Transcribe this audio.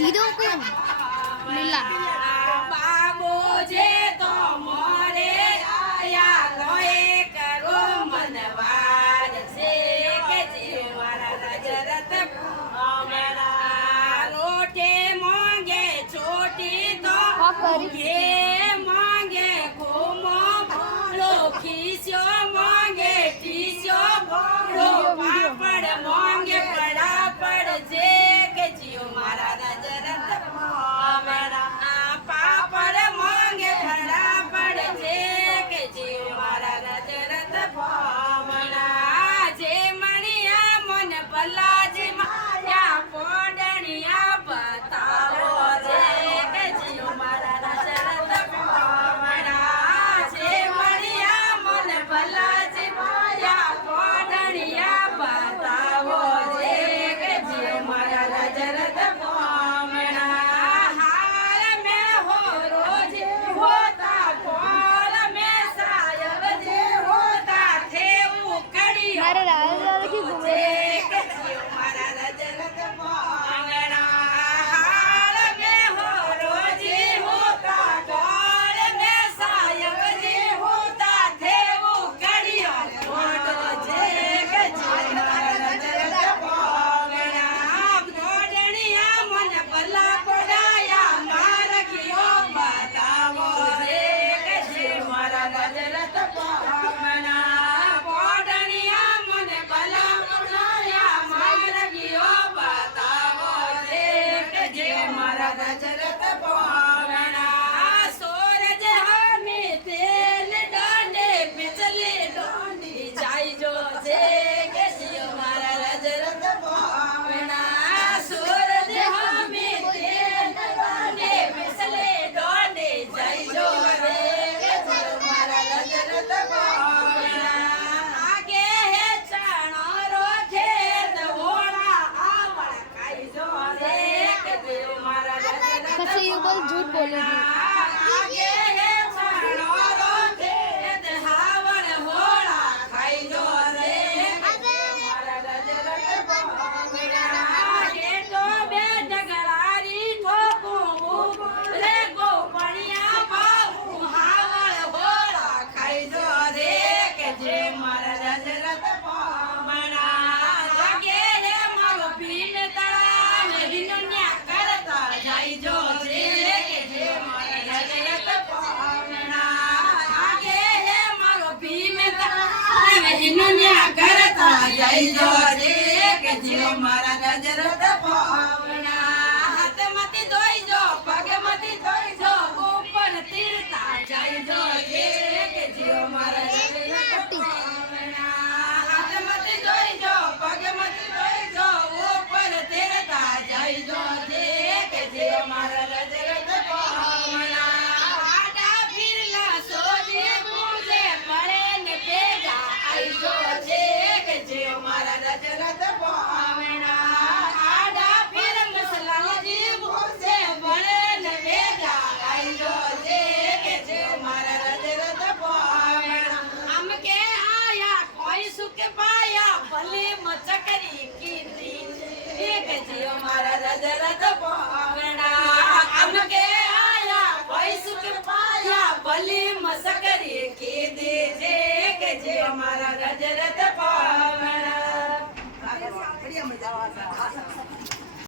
દીદો કોણ લીલા બાબો જે તો મોરે આયા લોએ કરો મનવાર છે કે જીવારા રજરત ભમરા રોટે માંગે છોટી તો ઘે માંગે ઘુમો ભોળો ખીસ્યો માંગે ટીસ્યો ભોળો પાપડ માંગે પડા પડજે કે જીવ મારા રજરત ભમરા પાપડ માંગે પડા પડજે કે જીવ મારા રજરત ભમરા જે મણિયા મન ભલાજી માયા પોડણિયા બતાવો જે કે જીવ મારા રજરત ભમરા જે મણિયા મન ભલાજી માયા પોડણિયા બતાવો જે કે જીવ મારા રજરત ભમરા હાલ મે હો રોજ હોતા કોલ મે સાયબ જે હોતા થે ઉકડી મારે રાજ કી ઘૂમે કે જીવ મારા રજરત ભમરા હાલ મે હો રોજ હોતા કોલ મે સાયબ જે હોતા થે ઉકડી મોટો જે કે જીવ મારા રજરત ભમરા મોડણિયા મન ભલા પડાયા માર ગયો બતાવો જે કે જીવ મારા રજરત ભમરા મોડણિયા મન ભલા પડાયા માર ગયો બતાવો જે કે જીવ મારા રજરત ભમરા સોરજ હમે તેલ દાંડે પિછલે ડોંડી જાય જો જે કે જીવ મારા રજરત ભમરા સોરજ હમે તેલ દાંડે પિછલે ડોંડી જાય જો જે કે જીવ મારા રજરત ભમરા આગે હે ચણો રોખેત હોળા આવળ ખાઈ જો જે કે જીવ મારા રજરત પછી એ બોલ झूठ બોલે છે આગે હે ચણો રોખેત હાવળ હોળા ખાઈ જો જે કે જીવ મારા રજરત ભમરા તો બે ઢગલારી ઠોકું રે ગોપણિયા બાહુ હાવળ હોળા ખાઈ જો રે કે જે મારા રજરત ભમરા જગે રે મારો ભીલ તળાવ હિનોન્યા કરતા જાય જો જે કે જે મારા રજરત ભમરા આગે રે મારો ભીલ તળાવ હિનોન્યા કરતા જાય જો જે કે જે મારા રજરત ભમરા હાથમાંથી ધોઈ જો પગમાંથી ધોઈ જો ઉપર તીરતા જાય જો જે કે જે મારા રજરત ભમરા હાથમાંથી ધોઈ જો પગમાંથી ધોઈ જો ઉપર તીરતા જાય જો જે કે જે મારા રજરત ભમરા આડા ફીરલા સોજે પૂજે મળે ને ભેગા આઈ જો જે કે જે મારા રજરત ભમરા આડા ફીર મસલાજી પૂજે મળે ને ભેગા આઈ જો જે કે જે મારા રજરત ભમરા આમ કે આયા કોઈ સુખ પાયા ભલે મચકરી કીધી એક જે મારા રજરત ભમરા આમ કે આયા કોઈ સુખ પાયા ભલે મચકરી કીધી જે કે જે મારા રજરત ભમરા